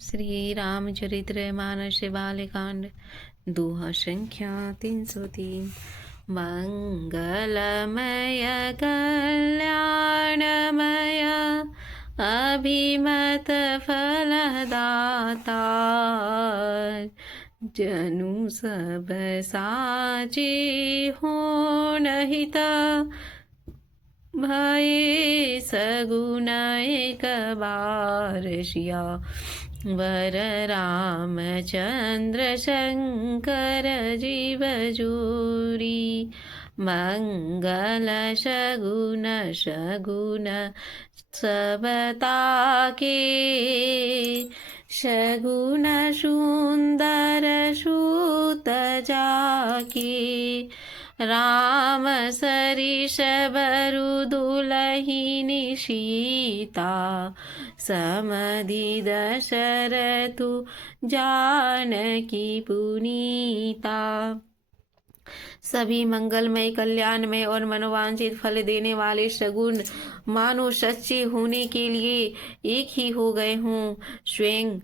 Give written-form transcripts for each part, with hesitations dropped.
श्री रामचरित्र मानस बालकांड दोहा संख्या 303। मंगलमय कल्याणमय अभिमत फलदाता जनु सब साचे हो हित भये सगुण एक बार सिया वर रामचंद्र शंकर जीव जोरी मंगल सगुण सगुण सबता के सगुण सुंदर सूत जाके राम सरिष बरु दुलहिनी सीता समधि दशरथु जानकी पुनीता। सभी मंगलमय कल्याणमय और मनोवांछित फल देने वाले सगुण मानो सच्चे होने के लिए एक ही हो गए हों। स्वयं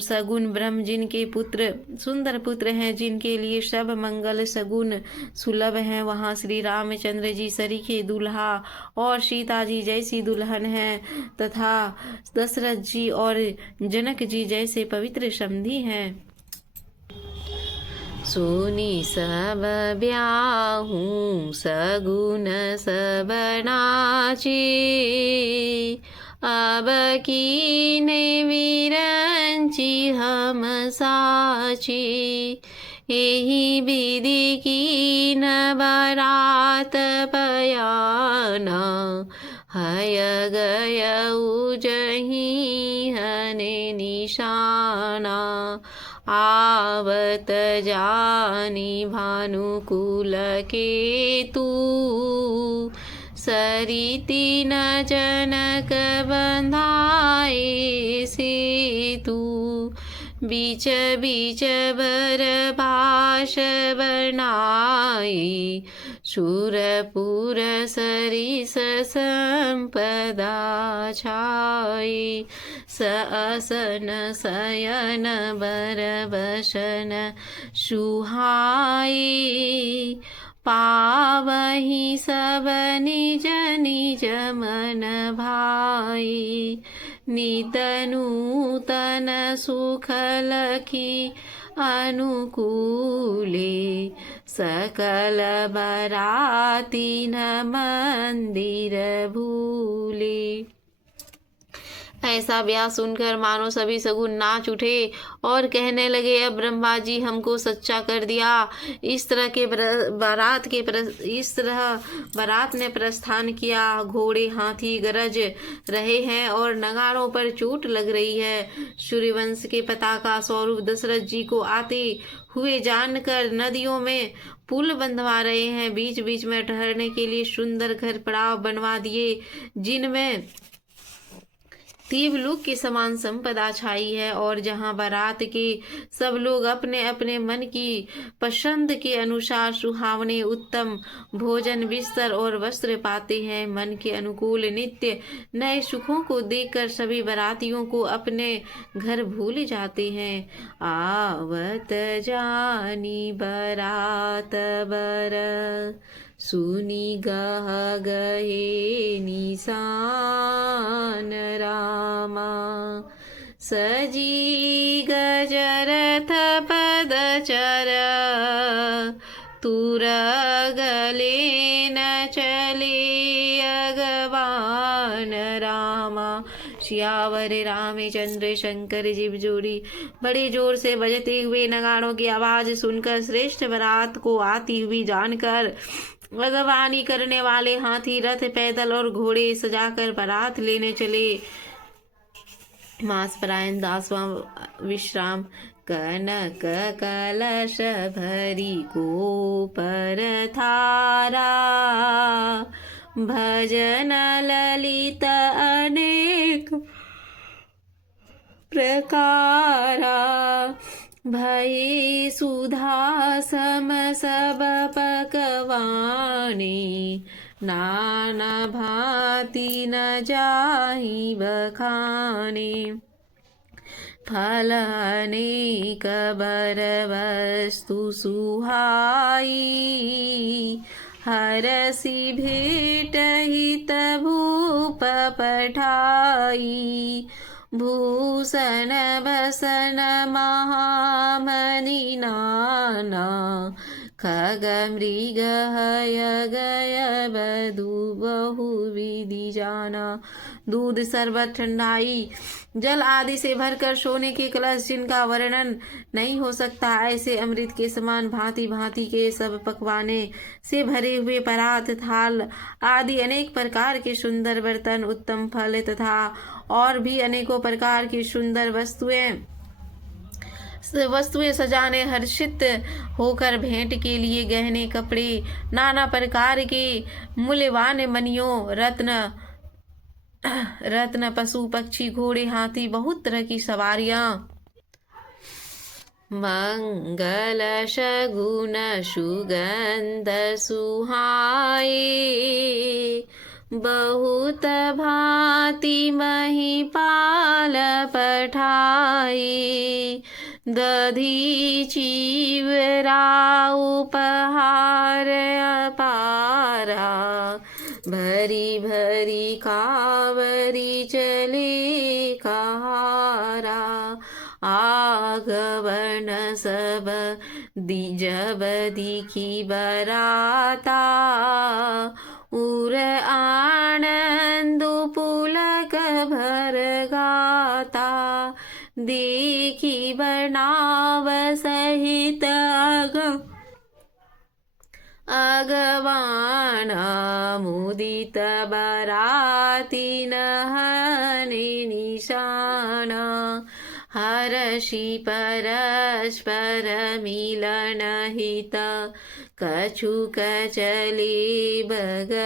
सगुण ब्रह्म जिनके पुत्र सुंदर पुत्र हैं, जिनके लिए सब मंगल सगुण सुलभ हैं, वहाँ श्री रामचंद्र जी सरीखे दूल्हा और सीता जी जैसी दुल्हन हैं तथा दशरथ जी और जनक जी जैसे पवित्र समधी हैं। सुनी सब ब्याहूं सगुन सब नाची अब कीने विरंची हम साची यही विधि की न बारात पयाना हय गय उजही हने निशाना आवत जानी भानुकुल के तू सरिती न जनक बंधाए से तू बीच बीच बर भाष बनाए शूरपुर सरिस संपदा छाए सअसन शयन बर बसन सुहाए पावहि सब निज निज मन भाई नित नूतन सुख लखी अनुकूले सकल बराती न मंदिर भूले। ऐसा ब्याह सुनकर मानो सभी सगुन नाच उठे और कहने लगे, अब ब्रह्मा जी हमको सच्चा कर दिया। इस तरह बारात ने प्रस्थान किया। घोड़े हाथी गरज रहे हैं और नगाड़ों पर चोट लग रही है। सूर्यवंश के पताका स्वरूप दशरथ जी को आते हुए जानकर नदियों में पुल बंधवा रहे हैं। बीच बीच में ठहरने के लिए सुंदर घर पड़ाव बनवा दिए, जिनमें देवलोक के समान संपदा छाई है और जहाँ बारात के सब लोग अपने अपने मन की पसंद के अनुसार सुहावने उत्तम भोजन बिस्तर और वस्त्र पाते हैं। मन के अनुकूल नित्य नए सुखों को देखकर सभी बारातियों को अपने घर भूल जाते हैं। आवत जानी बारात बर सुनी गह गहे निशान रामा सजी गजरथ पदचर तुर गले न चले अगवान रामा। श्यावर रामचंद्र शंकर जीव जोड़ी। बड़े जोर से बजते हुए नगाड़ों की आवाज सुनकर श्रेष्ठ बारात को आती हुई जानकर अगवानी करने वाले हाथी रथ पैदल और घोड़े सजाकर बारात लेने चले। मास परायण 10वां विश्राम। कनक कलश भरी को पर थारा भजन ललित अनेक प्रकारा भई सुधा सम सब पकवाने नाना भांति न जाहि बखाने। फल अनेक बर वस्तु सुहाई, हरसि भेटहित भूप पठाई, भूषण भसन महामणि नाना, खग मृग हय गय बधु बहुविधि जाना। दूध, शरबत, ठंडाई, जल आदि से भरकर सोने के कलश जिनका वर्णन नहीं हो सकता, ऐसे अमृत के समान भांति भांति के सब पकवाने से भरे हुए परात, थाल आदि अनेक प्रकार के सुंदर बर्तन, उत्तम फल तथा और भी अनेकों प्रकार की सुंदर वस्तुएं सजाने, हर्षित होकर भेंट के लिए गहने, कपड़े, नाना प्रकार के मूल्यवान मणियों, रत्न, पशु पक्षी, घोड़े, हाथी, बहुत तरह की सवारियां, मंगल शगुन सुगंध सुहाए, बहुत भांति महिपाल पठाए, दधी चीवरा उपहार अपारा, भरी भरी कावरी चले कहारा, आगवन सब जब दिखी बराता, उर आनंद पुलक भर गाता, देखी बनाव सहित अगवाना, मुदित बराती नहने निशाना, हर्षि परस्पर मिलन हित, कछुक चले बगमेल,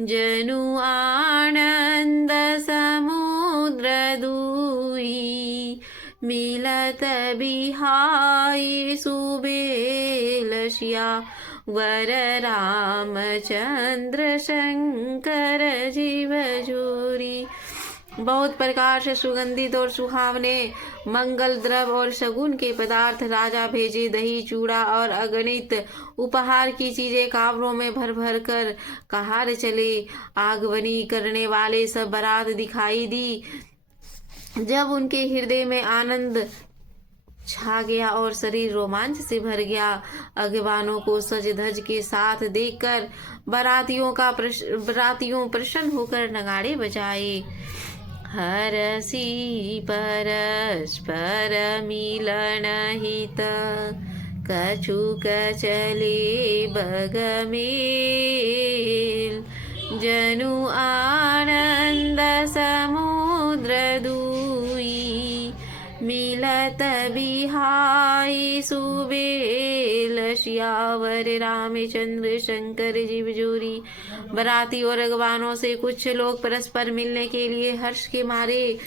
जनु आनंद समुद्र दुई, मिलत बिहाई सुबेल सिया, वर रामचंद्र शंकर जीव जोरी। बहुत प्रकार से सुगंधित और सुहावने मंगल द्रव्य और शगुन के पदार्थ राजा भेजे, दही, चूड़ा और अगणित उपहार की चीजें कावरों में भर भर कर कहार चले। आगमनी करने वाले सब बारात दिखाई दी। जब उनके हृदय में आनंद छा गया और शरीर रोमांच से भर गया, अगवानों को सज धज के साथ देखकर बरातियों प्रसन्न होकर नगाड़े बजाए। हरसि परस्पर मिलन हित, कछुक चले बगमेल, जनु आनंद समुद्र दुई, मिलत बिहाई सुबेल सियावर रामचंद्र शंकर जीव जोरी। बराती और अगवानों से कुछ लोग परस्पर मिलने के लिए हर्ष के मारे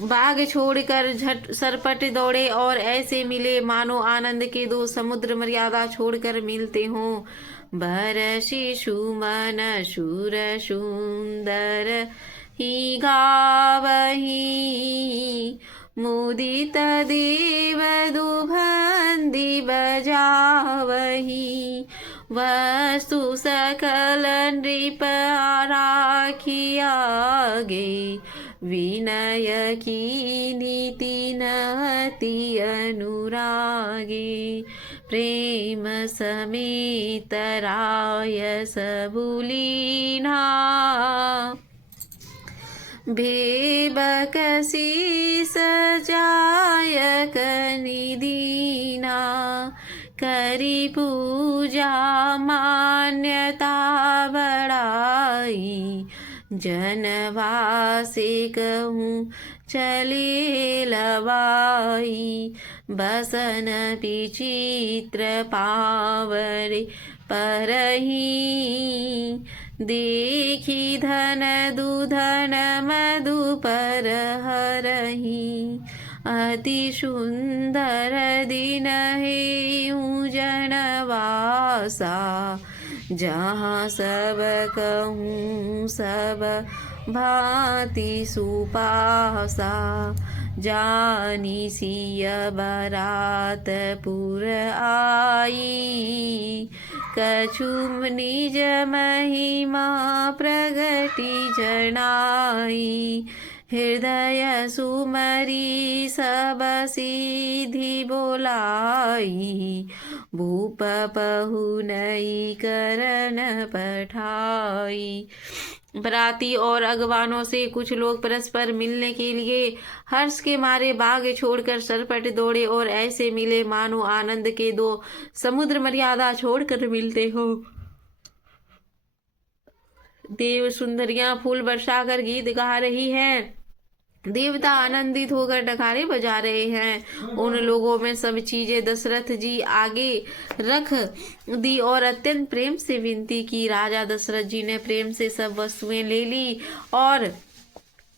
बाग छोड़कर झट सरपट दौड़े और ऐसे मिले मानो आनंद के दो समुद्र मर्यादा छोड़कर मिलते हों। बरसि सुमन सुर सुंदर ही गावही, मुदित देव दुभंदी बजावही, वस्तु सकल नृप राखिया गे, विनय की नीति नति अनुरागे, प्रेम समेत राय सबुलीना, भेबकसी सजायक निदीना, करी पूजा मान्यता बढ़ाई, जनवासे कहूँ चले लवाई, बसन विचित्र पावरे परही, देखी धन दुधन मधु पर हरही, अति सुंदर दिन हे जनवासा, जहाँ सब कहूँ सब भांति सुपासा, जानी सिय बरात पुर आई, कछुम निज महिमा प्रगति जनाई, हृदय सुमरी सब सिद्धि बोलाई, भूप पहुनई करन पठाई। बराती और अगवानों से कुछ लोग परस्पर मिलने के लिए हर्ष के मारे बाग छोड़कर सरपट दौड़े और ऐसे मिले मानो आनंद के दो समुद्र मर्यादा छोड़कर मिलते हो। देव सुंदरियां फूल बरसाकर गीत गा रही हैं, देवता आनंदित होकर नगाड़े बजा रहे हैं। उन लोगों में सब चीजें दशरथ जी आगे रख दी और अत्यंत प्रेम से विनती की। राजा दशरथ जी ने प्रेम से सब वस्तुएं ले ली और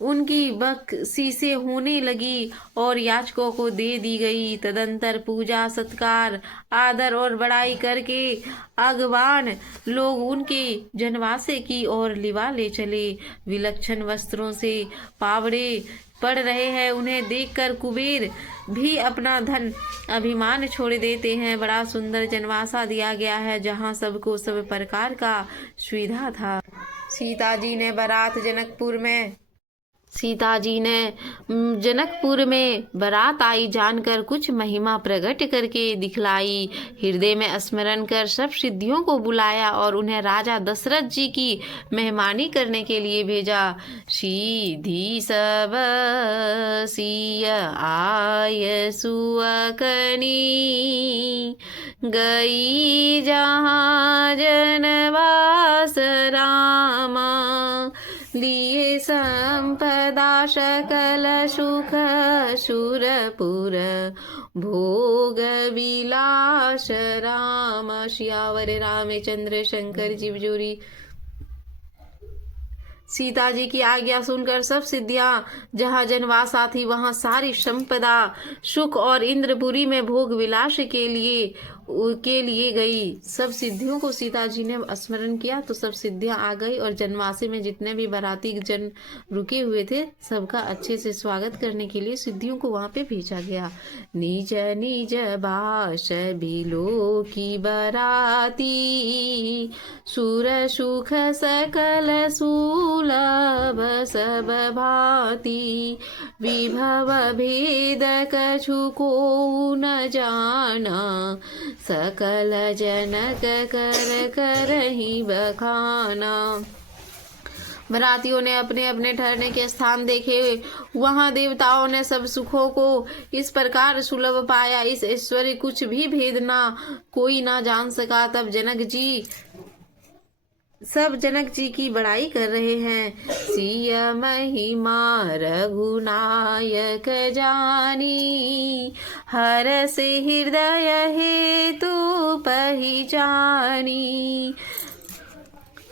उनकी बख्शीशें होने लगी और याचकों को दे दी गई। तदंतर पूजा सत्कार आदर और बड़ाई करके अगवान लोग उनके जनवासे की ओर लिवा ले चले। विलक्षण वस्त्रों से पावड़े पड़ रहे हैं, उन्हें देखकर कुबेर भी अपना धन अभिमान छोड़ देते हैं। बड़ा सुंदर जनवासा दिया गया है जहाँ सबको सब प्रकार का सुविधा था। सीता जी ने जनकपुर में बारात आई जानकर कुछ महिमा प्रकट करके दिखलाई। हृदय में स्मरण कर सब सिद्धियों को बुलाया और उन्हें राजा दशरथ जी की मेहमानी करने के लिए भेजा। सीधी सब सिय आय सुअकनी, गई जहाँ जनवास रामा, लिए संपदा सकल सुख सुरपुर, भोग विलास राम। श्यावर रामचंद्र शंकर जीव जोरी। सीता जी की आज्ञा सुनकर सब सिद्धियां जहाँ जनवासा थी वहां सारी संपदा सुख और इंद्रपुरी में भोग विलास के लिए गई। सब सिद्धियों को सीता जी ने स्मरण किया तो सब सिद्धियां आ गई और जनवासे में जितने भी बाराती जन रुके हुए थे सबका अच्छे से स्वागत करने के लिए सिद्धियों को वहां पे भेजा गया। निज निज बास बिलो की बराती, सुर सुख सकल सुलभ सब भांति, विभव भेद कछु को न जाना, सकल जनक कर करहि बखाना। बरातियों ने अपने अपने ठहरने के स्थान देखे। वहां देवताओं ने सब सुखों को इस प्रकार सुलभ पाया, इस ऐश्वर्य कुछ भी भेद ना कोई ना जान सका। तब जनक जी की बड़ाई कर रहे हैं। सिय महिमा रघुनायक जानी, हर से हृदय हेतु पहिचानी,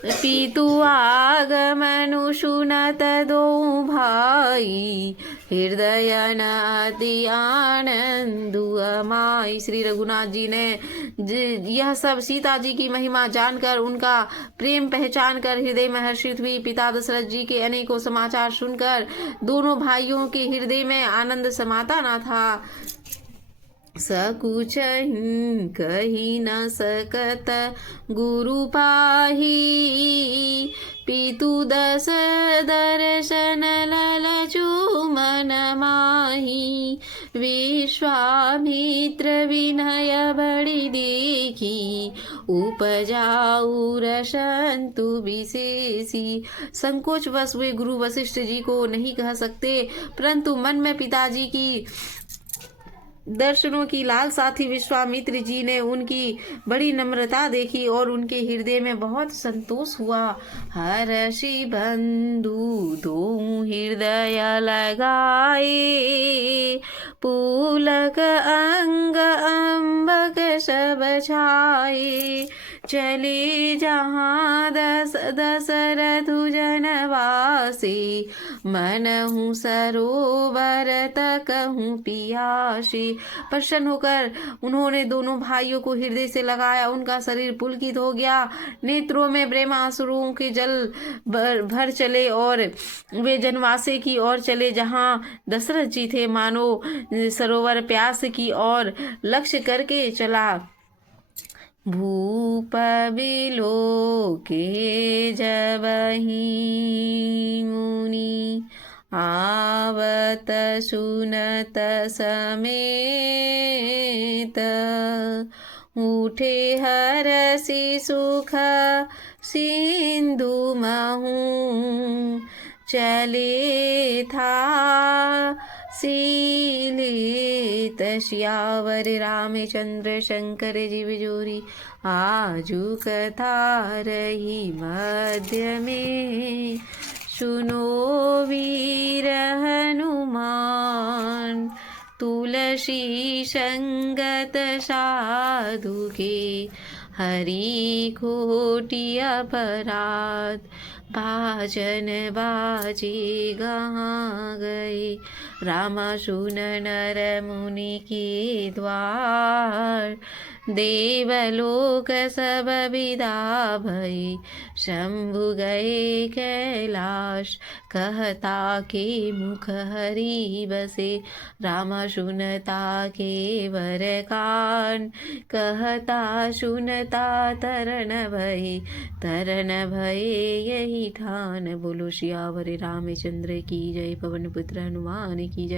पितु आगमनु सुनत दो भाई, हृदय अति आनंदु अमाई। श्री रघुनाथ जी ने यह सब सीता जी की महिमा जानकर उनका प्रेम पहचान कर हृदय में हर्षित हुई। पिता दशरथ जी के अनेकों समाचार सुनकर दोनों भाइयों के हृदय में आनंद समाता न था। सकुच कही न सकत गुरु पाही, पितु दस दर्शन ललचु मन माही, विश्वामित्र विनय बड़ी देखी, उपजाऊ रसंतु विशेषी। संकोच वश वे गुरु वशिष्ठ जी को नहीं कह सकते, परंतु मन में पिताजी की दर्शनों की लालसा थी। विश्वामित्र जी ने उनकी बड़ी नम्रता देखी और उनके हृदय में बहुत संतोष हुआ। हर्षि बंधु दो हृदय लगाए, पुलक अंग अम्बक सब छाए, चले जहाँ दशरथ जनवासी, मनहु सरोवर तकहु पियासी। प्रसन्न होकर उन्होंने दोनों भाइयों को हृदय से लगाया। उनका शरीर पुलकित हो गया, नेत्रों में प्रेमाश्रुओं के जल भर चले और वे जनवासे की ओर चले जहाँ दशरथ जी थे। मानो सरोवर प्यास की ओर लक्ष्य करके चला। भूप बिलोके जबहि मुनि, आवत सुनत समेत। उठे हरषि सुख सिंधु महु, चले था सीलित। सियावर रामचंद्र शंकर जीव जोरी, आजू कथा रही मध्य में। सुनो वीर हनुमान, तुलसी संगत साधु के। हरि खोटी अपराध, भाजन बाजे गहाँ गए। रामा सुन नर मुनि के द्वार, देवलोक सब विदा भई। शंभु गए कैलाश, कहता के मुख हरि बसे। रामा सुनता के वर कान, कहता सुनता तरन भई। तरन भय यही ठान, बोलो सियावर रामचंद्र की जय। पवन पुत्र हनुमान की जय।